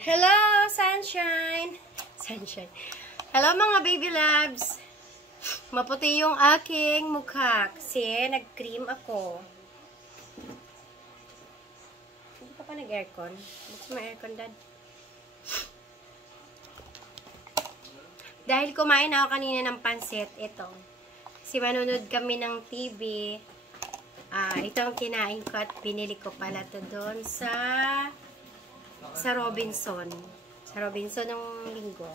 Hello, sunshine! Sunshine. Hello, mga baby loves! Maputi yung aking mukha kasi nag-cream ako. Hindi ka pa nag-aircon? Buksan mo aircon, Dad. Dahil kumain ako kanina ng pansit, ito. Kasi manunod kami ng TV. Ito ang kinain ko at binili ko pala to doon sa Robinson. Sa Robinson ng linggo.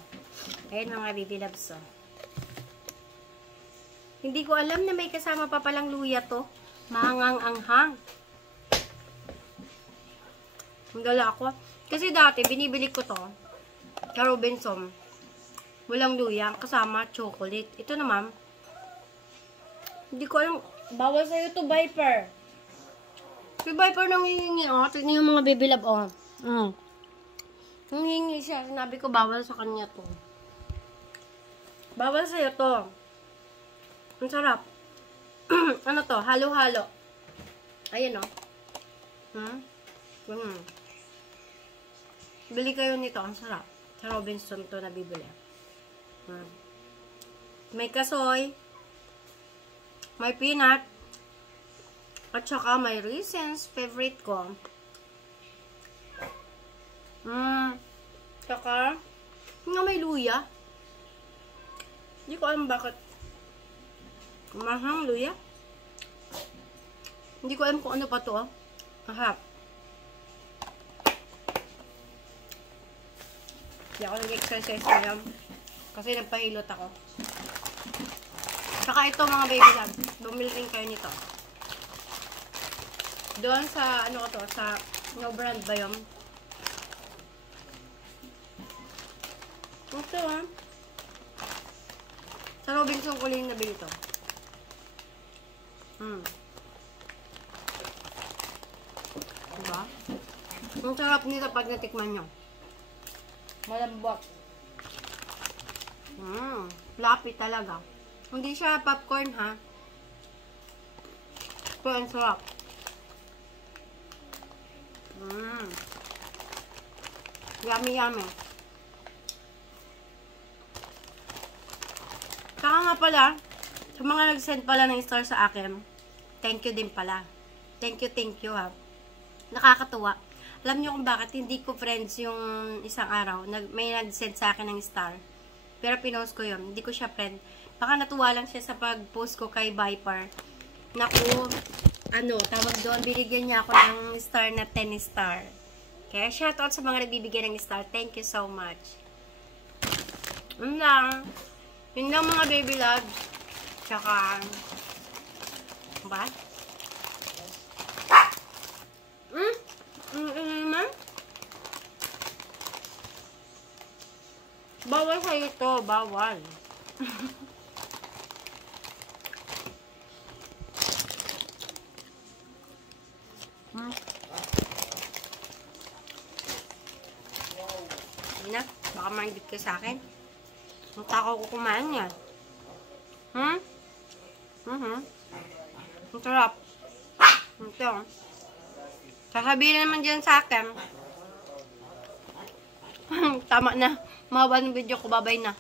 Ayan mga baby loves. Hindi ko alam na may kasama pa palang luya to. Mahangang-anghang. Magdala ako. Kasi dati binibili ko to sa Robinson. Walang luya. Kasama chocolate. Ito naman. Hindi ko alam. Bawal sa'yo to, Viper. Si Viper nang hihingi, oh. Tignan yung mga baby love, oh. Nang hihingi siya. Sinabi ko, bawal sa kanya to. Bawal sa'yo to. Ang sarap. Ano to? Halo-halo. Ayan, oh. Bili kayo nito. Ang sarap. Sa Robinson to na bibili. May kasoy. May peanut. At saka may raisins. Favorite ko. Saka may luya. Hindi ko alam bakit mahang luya. Hindi ko alam kung ano pa to. Mahap. Hindi ako nag-exercise ngayon. Kasi nagpahilot ako. Saka ito mga baby loves. Bumili rin kayo nito. Doon sa, ano ko to, sa no brand ba yun? Ito sa Robinson ko lang nabili to. Diba? Ang sarap nito pag natikman nyo. Malambot. Fluffy talaga. Hindi siya popcorn, ha? Pero ang sarap. Yummy, yummy. Saka nga pala, sa mga nag-send pala ng star sa akin, thank you din pala. Thank you, ha? Nakakatuwa. Alam nyo kung bakit hindi ko friends yung isang araw. May nag-send sa akin ng star. Pero pinost ko yun. Hindi ko siya friend. Baka natuwa lang siya sa pag-post ko kay Viper. Naku, tawag doon, binigyan niya ako ng star na 10 star. Kaya shoutout sa mga nagbibigay ng star. Thank you so much. Yun lang mga baby loves. Tsaka, ba? Naman? Bawal sa ito, bawal. Hindi na, baka maingit ka sa akin. Ang takaw ko kumain yan. Ang sarap. Ito. Sasabihin naman dyan sa akin. Tama na. Mahaba ng video ko. Babay na.